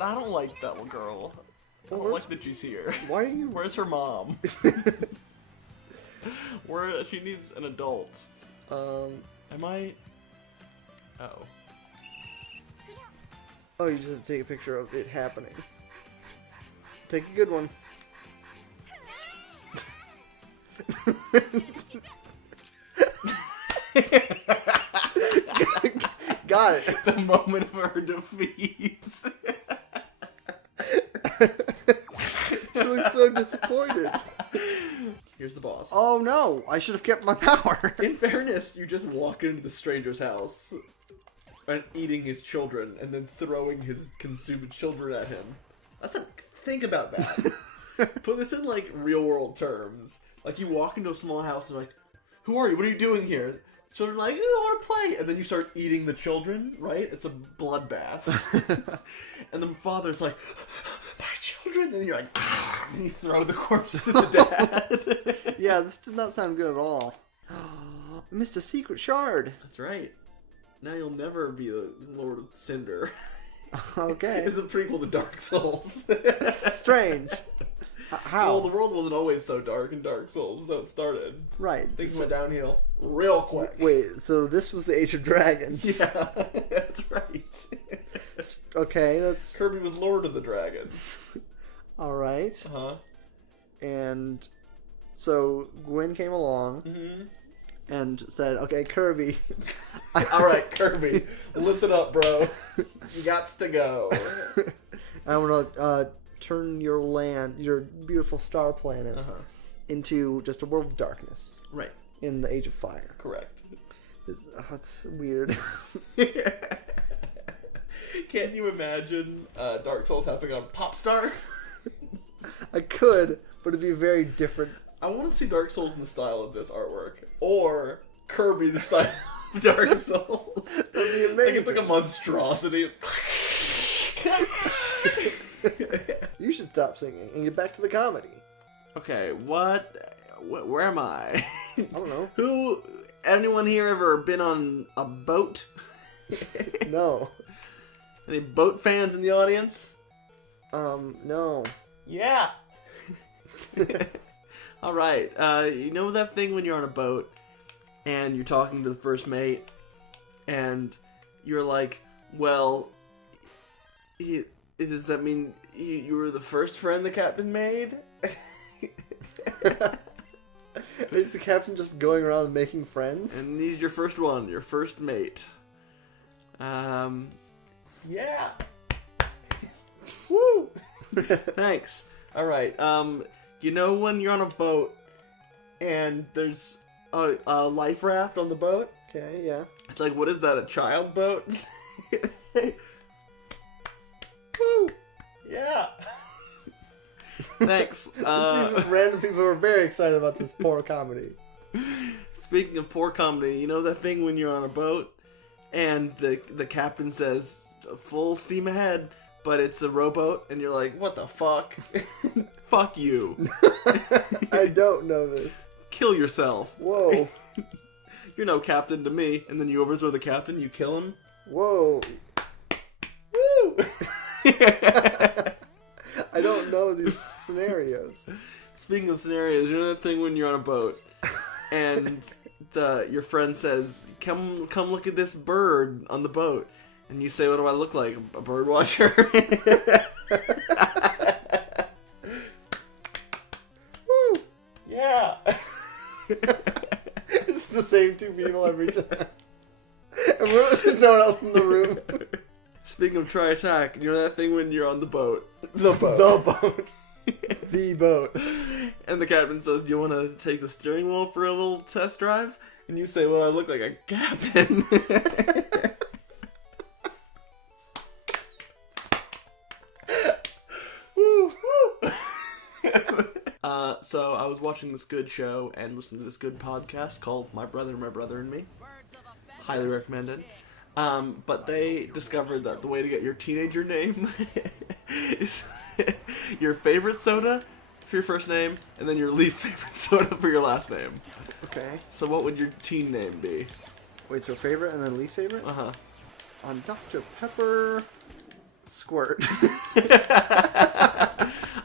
I don't like that little girl. I don't like that she's here. Why are you... Where's her mom? She needs an adult. Am I... Oh. Oh, you just have to take a picture of it happening. Take a good one. Got it. The moment of her defeat. She looks so disappointed. Here's the boss. Oh no, I should have kept my power. In fairness, you just walk into the stranger's house and eating his children and then throwing his consumed children at him. Think about that. Put this in like real world terms. Like you walk into a small house and like, who are you? What are you doing here? Children are like, I want to play. And then you start eating the children, right? It's a bloodbath. And the father's like, my children. And you're like, and you throw the corpse to the dad. Yeah, this does not sound good at all. I missed a secret shard. That's right. Now you'll never be the Lord of Cinder. Okay. It's a prequel to Dark Souls. Strange. How? Well, the world wasn't always so dark in Dark Souls, so it started. Right. Things went downhill real quick. Wait, so this was the Age of Dragons? Yeah, that's right. Okay, that's... Kirby was Lord of the Dragons. Alright. Uh-huh. And so Gwen came along and said, okay, Kirby. Alright, Kirby, listen up, bro. You gots to go. I'm gonna turn your land, your beautiful star planet, into just a world of darkness. Right. In the Age of Fire. Correct. It's weird. Can't you imagine Dark Souls happening on Popstar? I could, but it'd be very different. I want to see Dark Souls in the style of this artwork. Or Kirby the style of Dark Souls. That'd be amazing. Like it's like a monstrosity. You should stop singing and get back to the comedy. Okay, where am I? I don't Who? know. Anyone here ever been on a boat? No. Any boat fans in the audience? No. Yeah. All right. You know that thing when you're on a boat and you're talking to the first mate and you're like, well, does that mean you were the first friend the captain made? Is the captain just going around making friends? And he's your first one, your first mate. Yeah. Woo! Thanks. Alright, you know when you're on a boat and there's a life raft on the boat? Okay, yeah. It's like, what is that, a child boat? Woo! Yeah. Thanks. These random people are very excited about this poor comedy. Speaking of poor comedy, you know that thing when you're on a boat and the captain says full steam ahead, but it's a rowboat and you're like, what the fuck? Fuck you. I don't know this. Kill yourself. Whoa. You're no captain to me. And then you overthrow the captain, you kill him. Whoa. Woo! I don't know these scenarios. Speaking of scenarios, you know that thing when you're on a boat and your friend says, come look at this bird on the boat. And you say, what do I look like? A bird watcher? Woo! Yeah. It's the same two people every time. And there's no one else in the room. Speaking of try attack, you know that thing when you're on the boat? The boat. The boat. The boat. And the captain says, do you want to take the steering wheel for a little test drive? And you say, well, I look like a captain. Woo, woo. So I was watching this good show and listening to this good podcast called My Brother and Me. Highly recommended. But they discovered that the way to get your teenager name is your favorite soda for your first name, and then your least favorite soda for your last name. Okay. So what would your teen name be? Wait, so favorite and then least favorite? Uh-huh. On Dr. Pepper, Squirt.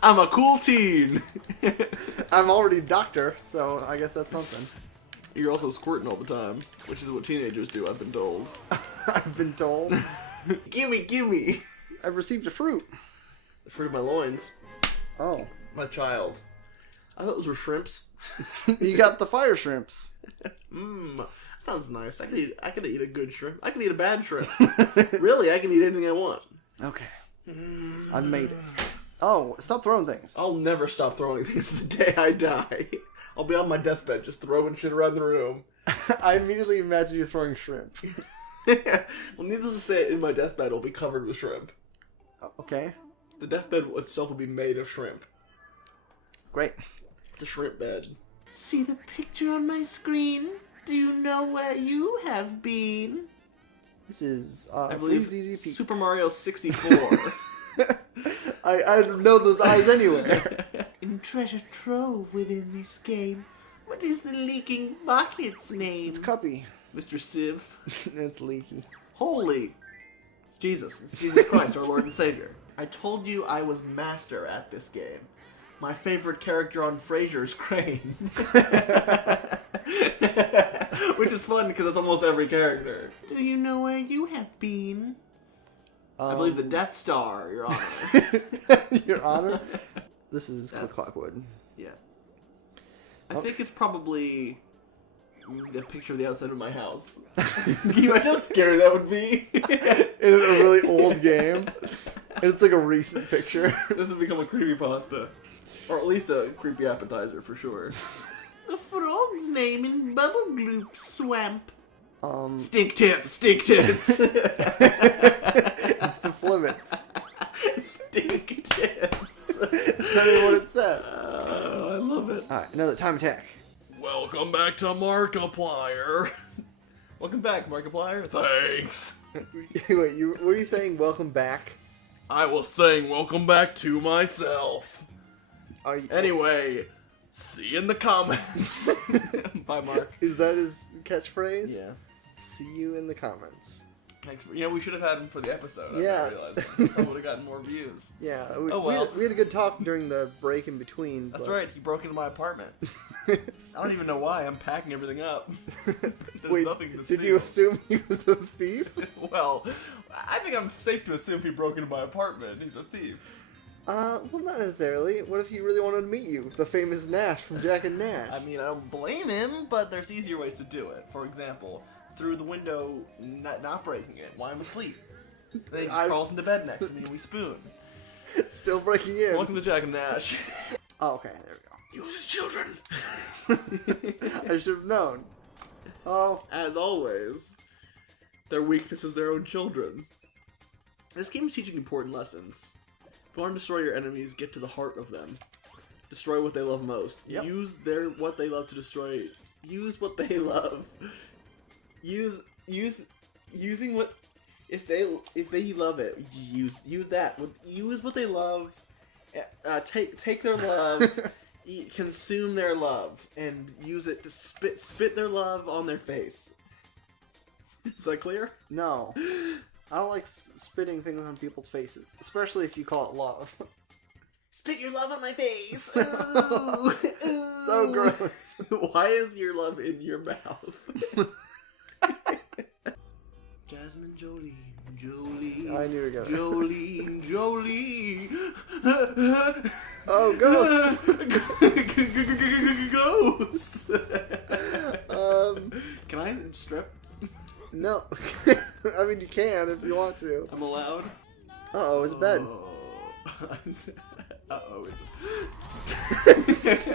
I'm a cool teen. I'm already doctor, so I guess that's something. You're also squirting all the time, which is what teenagers do, I've been told. I've been told. Gimme! I've received a fruit. The fruit of my loins. Oh. My child. I thought those were shrimps. You got the fire shrimps. Mmm. Sounds nice. I could eat a good shrimp. I can eat a bad shrimp. Really, I can eat anything I want. Okay. I've made it. Oh, stop throwing things. I'll never stop throwing things the day I die. I'll be on my deathbed just throwing shit around the room. I immediately imagine you throwing shrimp. Well, needless to say, in my deathbed, it'll be covered with shrimp. Okay. The deathbed itself will be made of shrimp. Great. It's a shrimp bed. See the picture on my screen? Do you know where you have been? This is I believe Easy Peak. Super Mario 64. I know those eyes anywhere. In treasure trove within this game. What is the leaking bucket's name? It's Cuppy. Mr. Civ. It's Leaky. Holy. It's Jesus. It's Jesus Christ, our Lord and Savior. I told you I was master at this game. My favorite character on Frasier's Crane. Which is fun because it's almost every character. Do you know where you have been? I believe the Death Star, Your Honor. Your Honor? This is Clockwood. Yeah. I think it's probably a picture of the outside of my house. Can you imagine how scary that would be? In a really old game. And it's like a recent picture. This has become a creepypasta. Or at least a creepy appetizer for sure. The frog's name in Bubble Gloop Swamp. Stink tits, stink tits. It's the Flimmets. Stink tits. That's not even what it said. I love it. Alright, another time attack. Welcome back to Markiplier. Welcome back, Markiplier. Thanks. Wait, what were you saying? Welcome back? I was saying welcome back to myself. Are you... Anyway, see you in the comments. Bye, Mark. Is that his catchphrase? Yeah. See you in the comments. Thanks. We should have had him for the episode. Yeah. I realized. I would have gotten more views. Yeah. We had a good talk during the break in between. That's right. He broke into my apartment. I don't even know why. I'm packing everything up. There's Wait, nothing to did steal. you assume he was a thief? Well, I think I'm safe to assume he broke into my apartment. He's a thief. Well, not necessarily. What if he really wanted to meet you? The famous Nash from Jack and Nash. I mean, I don't blame him, but there's easier ways to do it. For example, through the window, not breaking it while I'm asleep. Then he just crawls into bed next to me and we spoon. Still breaking in. Welcome to Jack and Nash. Oh, okay, there we Use his children. go. I should have known. Oh. As always, their weakness is their own children. This game is teaching important lessons. If you want to destroy your enemies, get to the heart of them. Destroy what they love most. Yep. Use what they love to destroy. Use what they love. Using what if they love it. Use that. Use what they love. Take their love. Consume their love and use it to spit their love on their face. Is that clear? No. I don't like spitting things on people's faces, especially if you call it love. Spit your love on my face! Ooh, ooh. So gross. Why is your love in your mouth? Jasmine Jolene. I knew you were going. Jolene. Oh, ghosts! Ghosts! Can I strip? No. I mean, you can if you want to. I'm allowed? Uh-oh, it's a bed. Uh-oh, it's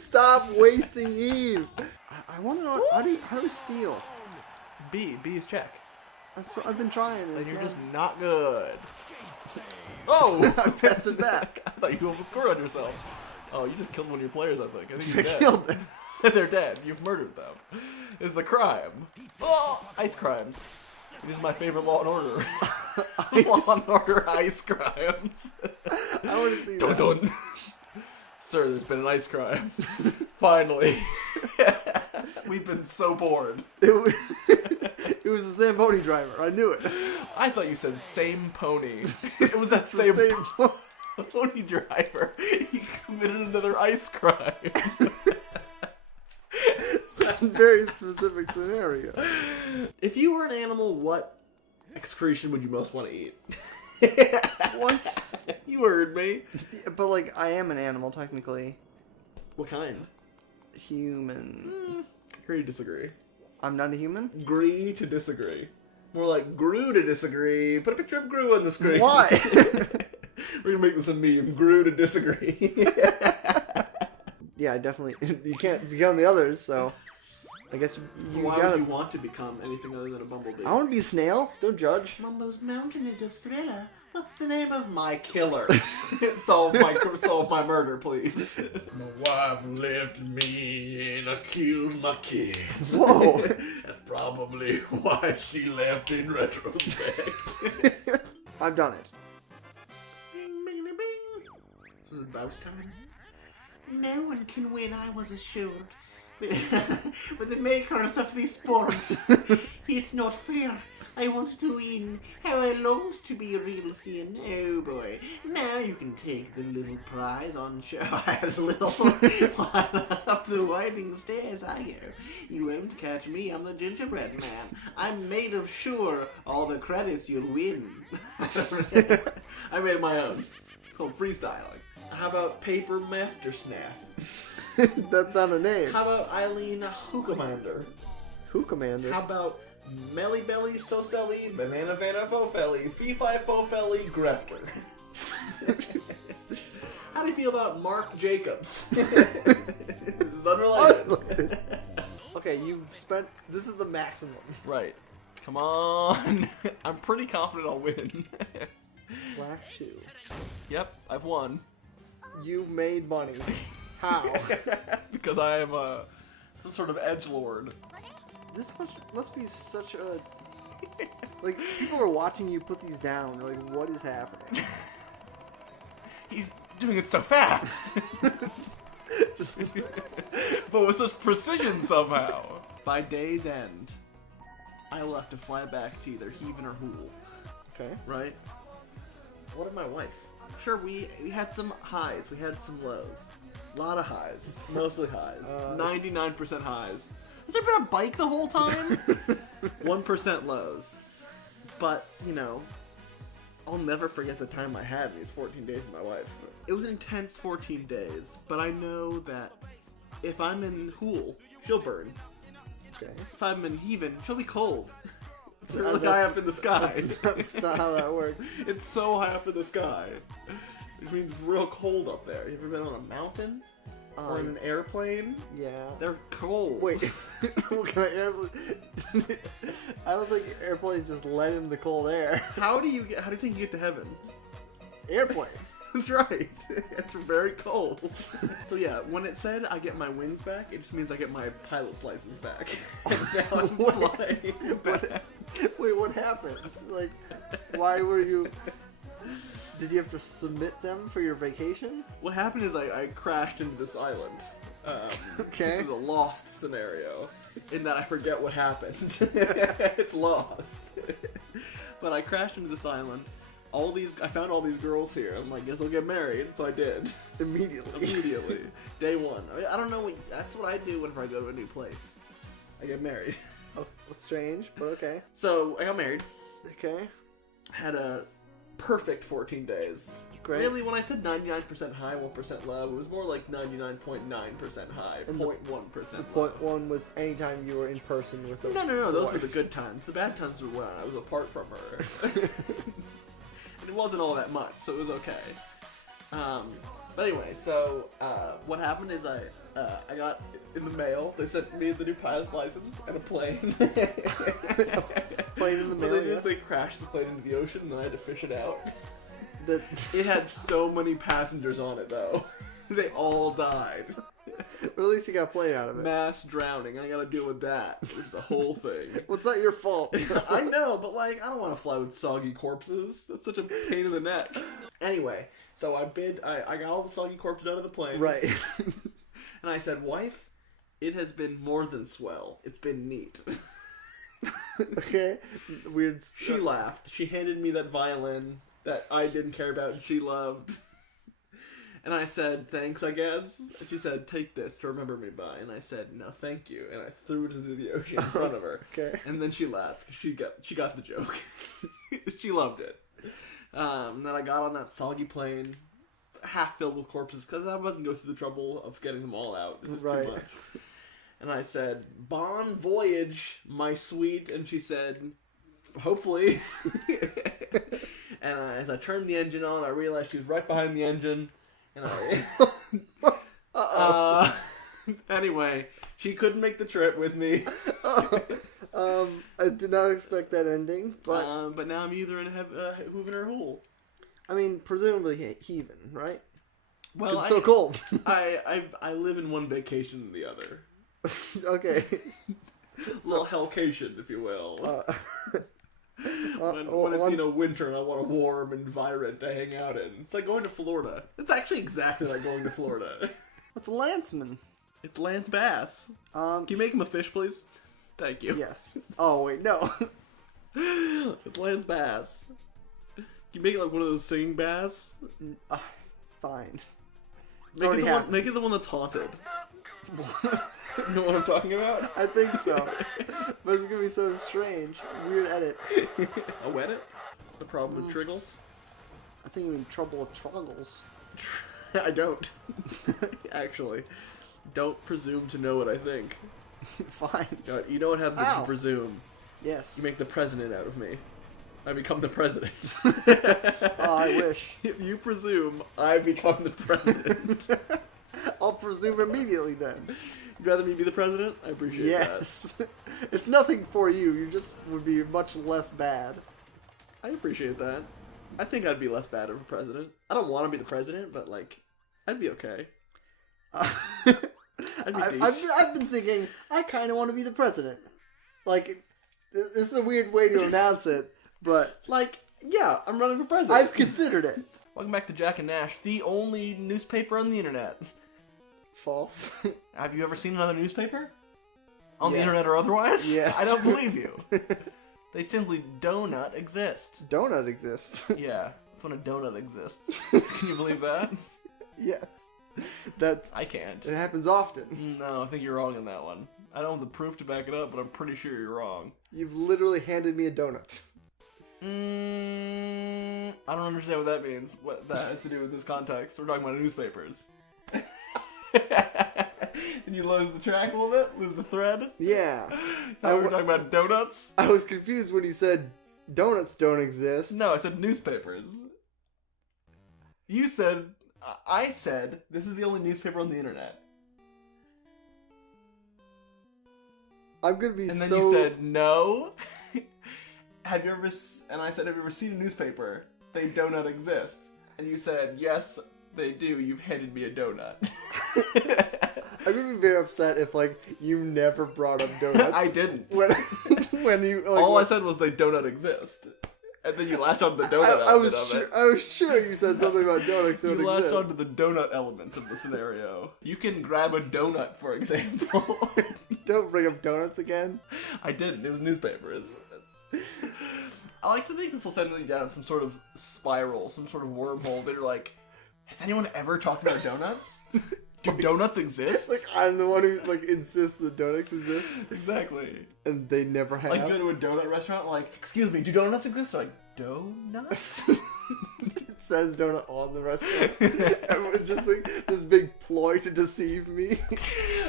Stop wasting Eve! I want to know, how do we steal? B is check. That's what I've been trying. Then you're just not good. Oh! I passed it back. I thought you almost scored on yourself. Oh, you just killed one of your players, I think. I think I you're dead. killed them. They're dead. You've murdered them. It's a crime. Oh! Ice crimes. It is my favorite Law and Order. Law and Order ice crimes. I want to see Dun that. dun. Sir, there's been an ice crime. Finally. We've been so bored. It was the Zamboni driver. I knew it. I thought you said same pony. It was that same pony driver. He committed another ice crime. It's a very specific scenario. If you were an animal, what excretion would you most want to eat? What? You heard me. But, like, I am an animal, technically. What kind? Human. Agree to disagree. I'm not a human? Agree to disagree. More like Gru to disagree. Put a picture of Gru on the screen. Why? We're gonna make this a meme. Gru to disagree. Yeah, I definitely. You can't become the others, so I guess you Why gotta. would you want to become anything other than a bumblebee? I want to be a snail. Don't judge. Mumbo's Mountain is a thriller. What's the name of my killer? solve my murder, please. My wife left me and I killed my kids. Whoa. That's probably why she left in retrospect. I've done it. Bing, bing, bing. This is about time. No one can win, I was assured. But the makers of this sport, it's not fair. I wanted to win. How I longed to be real thin. Oh boy. Now you can take the little prize on show. I had a little while up the winding stairs I go. You won't catch me, I'm the gingerbread man. I'm made of sure all the credits you'll win. I made my own. It's called freestyling. How about Paper Meft or Snaff? That's not a name. How about Eileen Hookamander? Who, Commander? How about Melly Belly Soselli Banana Vanna Fofelli Fee Fi Fofelli Grefter? How do you feel about Mark Jacobs? This is unrelated. Okay, you've spent. This is the maximum. Right. Come on. I'm pretty confident I'll win. Black 2. Yep, I've won. You made money. How? Because I am some sort of edgelord. This must be such a... Like, people are watching you put these down. They're like, what is happening? He's doing it so fast. Just... But with such precision somehow. By day's end, I will have to fly back to either Heaven or Hool. Okay. Right? What of my wife? Sure, we had some highs, we had some lows. A lot of highs. Mostly highs. 99% highs. Has there been a bike the whole time? 1% lows. But, you know, I'll never forget the time I had in these 14 days with my wife. It was an intense 14 days, but I know that if I'm in Hool, she'll burn. Okay. If I'm in Heaven, she'll be cold. It's really high up in the sky. That's not how that works. It's so high up in the sky. Which means it's real cold up there. You ever been on a mountain? Or in an airplane? Yeah. They're cold. Wait. What kind of airplane? I don't think airplanes just let in the cold air. How do you think you get to heaven? Airplane. That's right. It's very cold. So yeah, when it said I get my wings back, it just means I get my pilot's license back. And now I'm flying back. Wait, what happened? Like, why were you... Did you have to submit them for your vacation? What happened is I crashed into this island. Okay. This is a lost scenario, in that I forget what happened. It's lost. But I crashed into this island. I found all these girls here. I'm like, guess I'll get married. So I did. Immediately. Day one. I don't know. That's what I do whenever I go to a new place. I get married. Oh, strange, but okay. So I got married. Okay. Had a perfect 14 days. Great. Really, when I said 99% high, 1% low, it was more like 99.9% high, 0.1% low. 0.1 was anytime you were in person with the No, those wife. were the good times. The bad times were when I was apart from her. And it wasn't all that much, so it was okay. But anyway, so what happened is I got in the mail, they sent me the new pilot's license and a plane. Plane in the mail, yes. They crashed the plane into the ocean and then I had to fish it out. It had so many passengers on it though. They all died. But at least you got a plane out of it. Mass drowning. I gotta deal with that. It's a whole thing. Well, it's not your fault. I know, but like, I don't want to fly with soggy corpses. That's such a pain in the neck. Anyway, so I got all the soggy corpses out of the plane. Right. And I said, wife, It has been more than swell. It's been neat. Okay. Weird. She laughed. She handed me that violin that I didn't care about and she loved. And I said, thanks, I guess. And she said, take this to remember me by. And I said, no, thank you. And I threw it into the ocean in front of her. Okay. And then she laughed. She got the joke. She loved it. Then I got on that soggy plane, half filled with corpses, because I wasn't going through the trouble of getting them all out. It was just too much. And I said, bon voyage, my sweet. And she said, hopefully. And as I turned the engine on, I realized she was right behind the engine. And anyway, she couldn't make the trip with me. I did not expect that ending, but now I'm either in heaven or hole. I mean, presumably heathen, right? Well, it's so cold. I live in one vacation than the other. Okay. A little hellcation, if you will. When it's winter and I want a warm environment to hang out in. It's like going to Florida. It's actually exactly like going to Florida. What's a lanceman? It's Lance Bass. Can you make him a fish, please? Thank you. Yes. Oh, wait, no. It's Lance Bass. Can you make it like one of those singing bass? Fine. Make it the one that's haunted. You know what I'm talking about? I think so. But it's gonna be so strange. Weird edit. A wet it? The problem with Triggles? I think you're in trouble with Troggles. I don't. Actually. Don't presume to know what I think. Fine. You know what happens if you presume? Yes. You make the president out of me. I become the president. Oh, I wish. If you presume, I become the president. I'll presume immediately then. You'd rather me be the president? I appreciate that. Yes. It's nothing for you. You just would be much less bad. I appreciate that. I think I'd be less bad of a president. I don't want to be the president, but, like, I'd be okay. I'd be decent. I've been thinking, I kind of want to be the president. Like, this is a weird way to announce it, but... Like, yeah, I'm running for president. I've considered it. Welcome back to Jack and Nash, the only newspaper on the internet. False. Have you ever seen another newspaper? On the Yes. internet or otherwise? Yes. I don't believe you. They simply do not exist. Donut exists. Yeah, that's when a donut exists. Can you believe that? Yes. I can't. It happens often. No, I think you're wrong on that one. I don't have the proof to back it up, but I'm pretty sure you're wrong. You've literally handed me a donut. I don't understand what that means. What that has to do with this context. We're talking about newspapers. Did you lose the track a little bit? Lose the thread? Yeah. Now we're talking about donuts? I was confused when you said donuts don't exist. No, I said newspapers. You said... I said, this is the only newspaper on the internet. I'm gonna be And then so... you said, no. Have you ever... And I said, have you ever seen a newspaper? They do not exist. And you said, yes, they do. You've handed me a donut. I'm gonna be very upset if, like, you never brought up donuts. I didn't. When you... Like, All I said was they do not exist. And then you latched onto the donut element of it. I was sure you said something about donuts don't You latched exist. onto the donut elements of the scenario. You can grab a donut, for example. Don't bring up donuts again. I didn't. It was newspapers. I like to think this will send me down some sort of spiral, some sort of wormhole. They're like, has anyone ever talked about donuts? Do donuts exist? Like, I'm the one who, like, insists that donuts exist. Exactly. And they never have. Like, you go to a donut restaurant and like, excuse me, do donuts exist? They're like, donuts? It says donut on the restaurant. Everyone's just like, this big ploy to deceive me.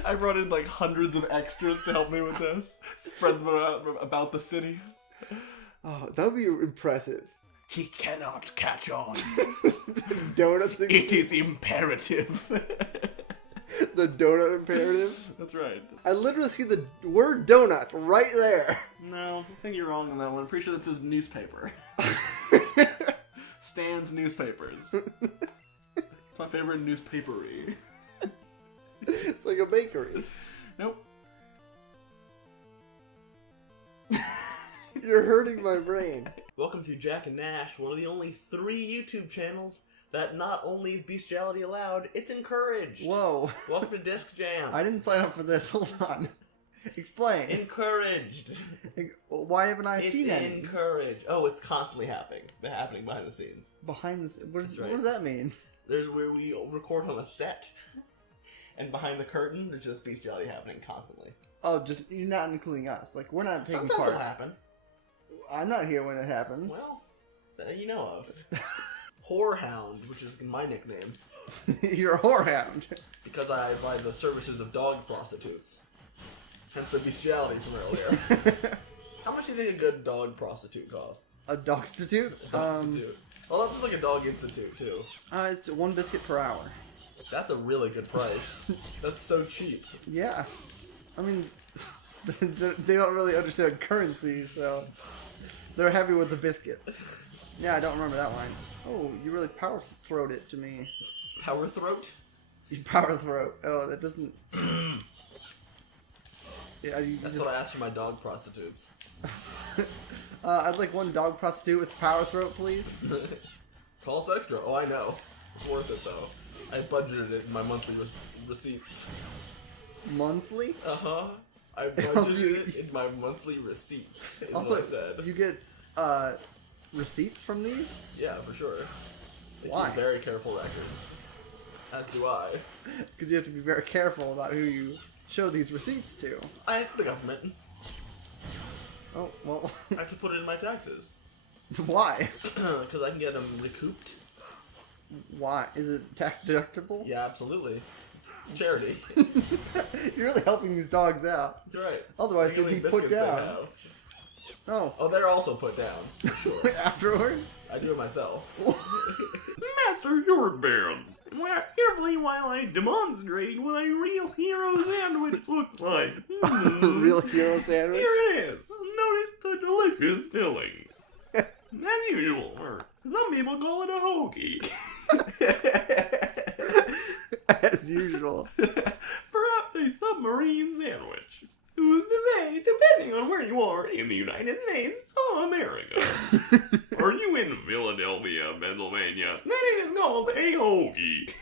I brought in like hundreds of extras to help me with this. Spread them about the city. Oh, that would be impressive. He cannot catch on. Donuts exist. It is imperative. The donut imperative. That's right. I literally see the word donut right there. No, I think you're wrong on that one. I'm pretty sure that says newspaper. Stan's newspapers. It's my favorite newspapery. It's like a bakery. Nope. You're hurting my brain. Welcome to Jack and Nash, one of the only 3 YouTube channels that not only is bestiality allowed, it's encouraged. Whoa. Welcome to Disc Jam. I didn't sign up for this. Hold on. Explain. Encouraged. Why haven't I seen any? It's encouraged. Oh, it's constantly happening. They're happening behind the scenes. Behind the what right. does that mean? There's where we record on a set, and behind the curtain, there's just bestiality happening constantly. Oh, just you're not including us. Like we're not taking Sometimes part. it'll happen. I'm not here when it happens. Well, that you know of. Whorehound, which is my nickname. You're a whorehound. Because I buy the services of dog prostitutes. Hence the bestiality from earlier. How much do you think a good dog prostitute costs? A dogstitute? Well, that's like a dog institute, too. It's 1 biscuit per hour. That's a really good price. That's so cheap. Yeah. I mean, they don't really understand currency, so they're happy with the biscuit. Yeah, I don't remember that line. Oh, you really power throat it to me. Power throat? You power throat. Oh, that doesn't... Yeah, That's what I asked for my dog prostitutes. I'd like 1 dog prostitute with power throat, please. Cost extra. Oh, I know. It's worth it, though. I budgeted it in my monthly receipts. Monthly? Uh-huh. I budgeted it in my monthly receipts, is also, what I said. You get receipts from these? Yeah, for sure. They Why? keep very careful records. As do I. Because you have to be very careful about who you show these receipts to. The government. Oh, well... I have to put it in my taxes. Why? Because I can get them recouped. Why? Is it tax deductible? Yeah, absolutely. It's charity. You're really helping these dogs out. That's right. Otherwise, Think how they'd be many put biscuits they down. have. Oh, they're also put down. For sure. afterward? I do it myself. Master Yordbands, carefully while I demonstrate what a real hero sandwich looks like. Real hero sandwich? Here it is. Notice the delicious fillings. As usual, some people call it a hoagie. As usual. Perhaps a submarine sandwich. Who's to say, depending on where you are in the United States of America. Are you in Philadelphia, Pennsylvania? Then it is called a hoagie.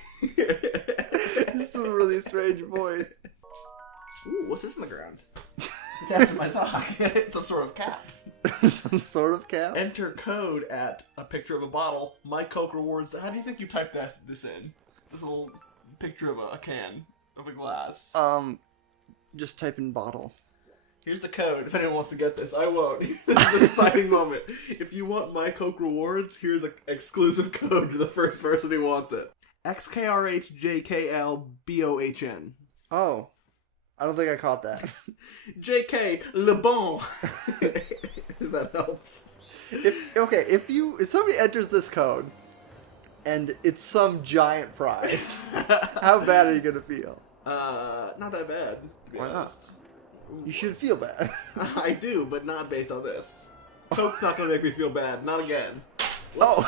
This is a really strange voice. Ooh, what's this on the ground? It's after my sock. It's some sort of cap. Some sort of cap? Enter code at a picture of a bottle. My Coke rewards. How do you think you type this in? This little picture of a can of a glass. Just type in bottle. Here's the code. If anyone wants to get this, I won't. This is an exciting moment. If you want my Coke rewards, here's an exclusive code to the first person who wants it. XKRHJKLBOHN. Oh. I don't think I caught that. JK Le Bon. If that helps. If somebody enters this code and it's some giant prize, how bad are you gonna feel? Not that bad, to be Why not? honest. You should feel bad. I do, but not based on this. Coke's not gonna make me feel bad. Not again. Oh.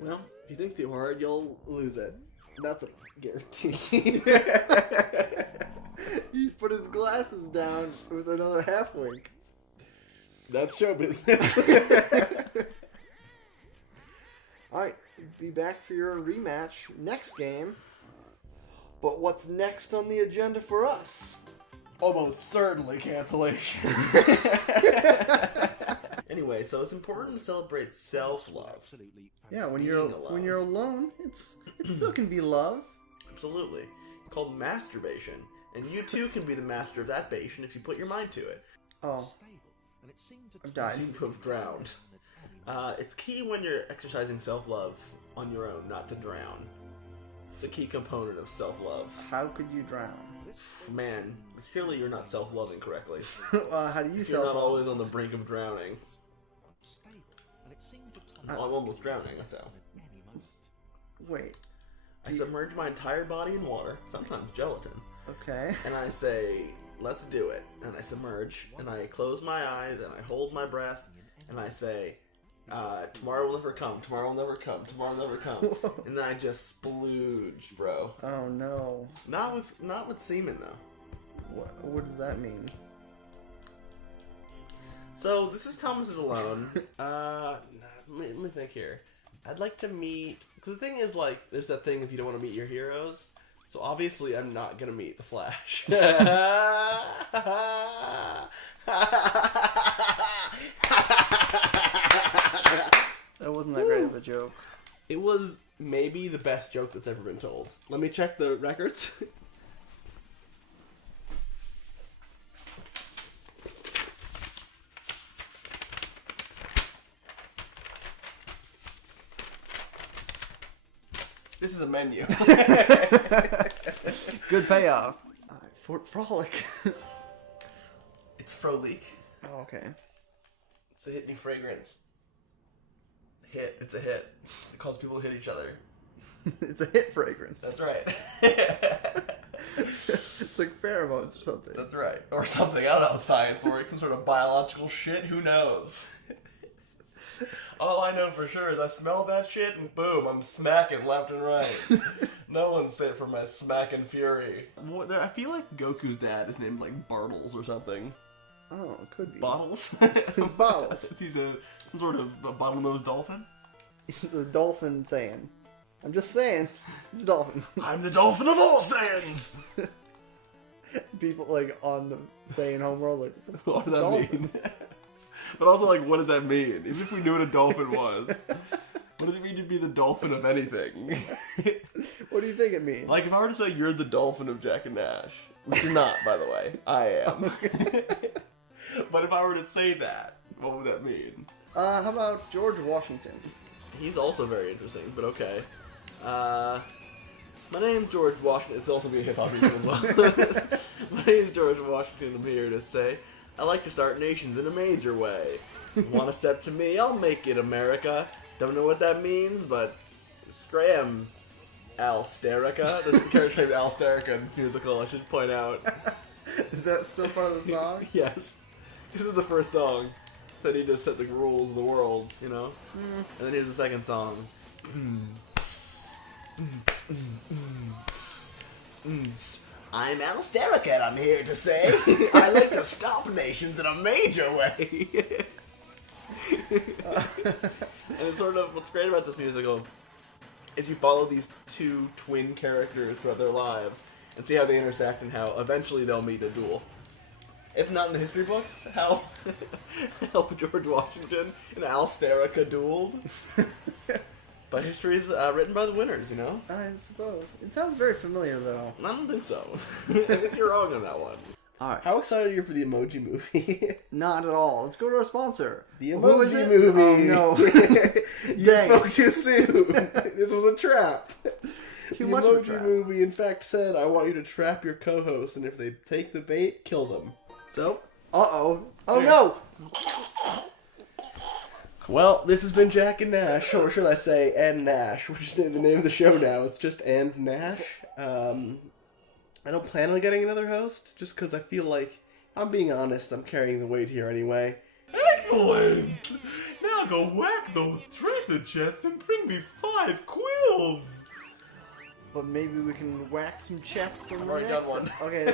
Well, if you think too hard, you'll lose it. That's a guarantee. He put his glasses down with another half wink. That's show business. Alright, be back for your rematch next game. But what's next on the agenda for us? Almost certainly cancellation. Anyway, so it's important to celebrate self-love. Yeah, when Being you're alone, it still can be love. Absolutely. It's called masturbation. And you too can be the master of that bation if you put your mind to it. Oh. I've You died. seem to have drowned. It's key when you're exercising self-love on your own not to drown. It's a key component of self-love. How could you drown? Man, clearly you're not self-loving correctly. How do you You're not self-love? always on the brink of drowning. I'm almost drowning, that's how. Wait. I submerge my entire body in water, sometimes gelatin, Okay. and I say, let's do it. And I submerge, and I close my eyes, and I hold my breath, and I say, tomorrow will never come, tomorrow will never come, tomorrow will never come. And then I just splooge, bro. Oh no. Not with semen, though. What does that mean? So, this is Thomas is Alone. Let me think here. I'd like to meet... Because the thing is, like, there's that thing if you don't want to meet your heroes. So obviously I'm not going to meet the Flash. That wasn't that great of a joke. It was maybe the best joke that's ever been told. Let me check the records. This is a menu. Good payoff. Fort Frolic. It's Froleek. Oh, okay. It's a hit me fragrance. Hit. It's a hit. It calls people to hit each other. It's a hit fragrance. That's right. It's like pheromones or something. That's right. Or something. I don't know how science works. Some sort of biological shit. Who knows? All I know for sure is I smell that shit and boom, I'm smacking left and right. No one's safe from my smacking fury. I feel like Goku's dad is named like Bartles or something. Oh, it could be. Bottles? It's Bottles. He's some sort of bottlenose dolphin? The dolphin saying. I'm just saying. It's a dolphin. I'm the dolphin of all Saiyans! People like on the Saiyan homeworld like, What does that dolphin? mean? But also, like, what does that mean? Even if we knew what a dolphin was, what does it mean to be the dolphin of anything? What do you think it means? Like, if I were to say you're the dolphin of Jack and Nash, which you're not, by the way, I am. But if I were to say that, what would that mean? How about George Washington? He's also very interesting, but okay. My name's George Washington. It's also be a hip-hop region as well. My name's George Washington. I'm here to say I like to start nations in a major way. Want to step to me? I'll make it America. Don't know what that means, but scram, Alsterica. There's a character named Alsterica in this musical, I should point out. Is that still part of the song? Yes. This is the first song. Said he just set the rules of the world, you know? And then here's the second song. I'm Alsterica and I'm here to say I like to stop nations in a major way. And it's sort of, what's great about this musical is you follow these two twin characters throughout their lives and see how they intersect and how eventually they'll meet a duel. If not in the history books, how George Washington and Alsterica dueled. But history is written by the winners, you know? I suppose. It sounds very familiar, though. I don't think so. I think you're wrong on that one. Alright. How excited are you for the Emoji Movie? Not at all. Let's go to our sponsor. The Who is Emoji it? Movie. Oh, no. You Dang. spoke too soon. This was a trap. Too The much of a Emoji trap. Movie, in fact, said, I want you to trap your co-hosts, and if they take the bait, kill them. So, Uh-oh. Oh, Okay. no! well, this has been Jack and Nash, or should I say, and Nash, which is the name of the show now. It's just and Nash. I don't plan on getting another host, just because I feel like, I'm being honest, I'm carrying the weight here anyway. Excellent! Now go whack those treasure chests and bring me 5 quills! But maybe we can whack some chests on the already next done one. Okay,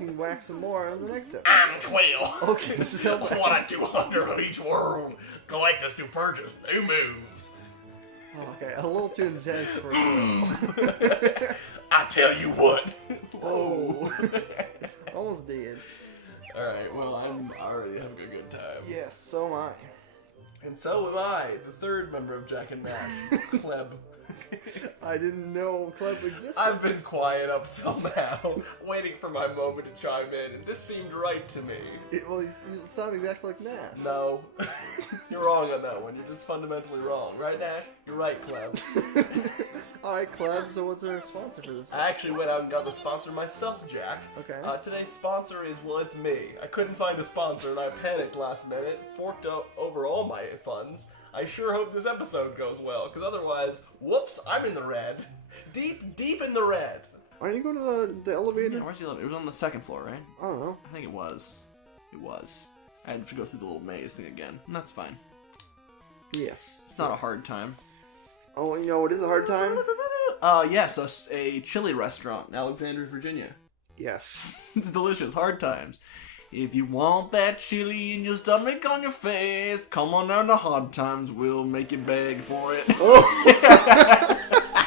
we can whack some more on the next episode. I'm Quill! Okay, this is how One at 200 of each world. Collect us to purchase new moves. Okay, a little too intense for you. I tell you what. Oh. Almost did. Alright, well, I'm already having a good time. Yes, so am I. And so am I, the third member of Jack and Nash, Kleb. I didn't know Club existed. I've been quiet up till now, waiting for my moment to chime in, and this seemed right to me. Well, you sound exactly like Nash. No, you're wrong on that one. You're just fundamentally wrong. Right, Nash? You're right, Kleb. Alright, Club, so what's our sponsor for this? I actually went out and got the sponsor myself, Jack. Okay. Today's sponsor is, well, it's me. I couldn't find a sponsor, and I panicked last minute, forked over all my funds. I sure hope this episode goes well, because otherwise, whoops, I'm in the red. Deep, deep in the red. Are you going to the elevator? Yeah, where's the elevator? It was on the second floor, right? I don't know. I think it was. It was. I had to go through the little maze thing again. And that's fine. Yes. It's not a hard time. Oh, you know, it is a hard time? Yes, a chili restaurant in Alexandria, Virginia. Yes. It's delicious. Hard times. If you want that chili in your stomach on your face, come on down to Hard Times, we'll make you beg for it. Oh.